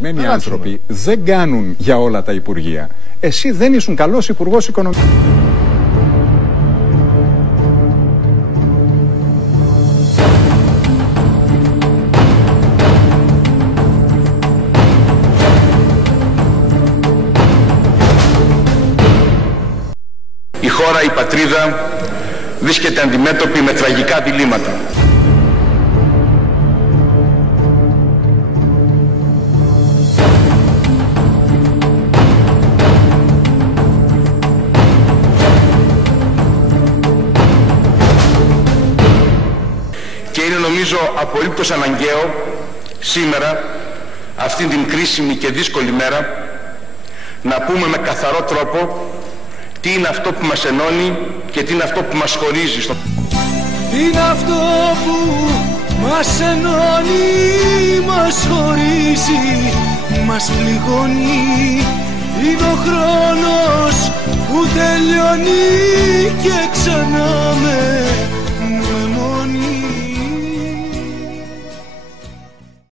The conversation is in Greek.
ορισμένοι άνθρωποι δεν κάνουν για όλα τα υπουργεία. Εσύ δεν ήσουν καλός υπουργός οικονομικών. Η χώρα, η πατρίδα, βρίσκεται αντιμέτωπη με τραγικά διλήμματα. Και είναι νομίζω απολύτως αναγκαίο σήμερα, αυτήν την κρίσιμη και δύσκολη μέρα, να πούμε με καθαρό τρόπο τι είναι αυτό που μας ενώνει και τι είναι αυτό που μας χωρίζει. Τι είναι αυτό που μας ενώνει, μας χωρίζει, μας πληγώνει. Είναι ο χρόνος που τελειώνει και ξανά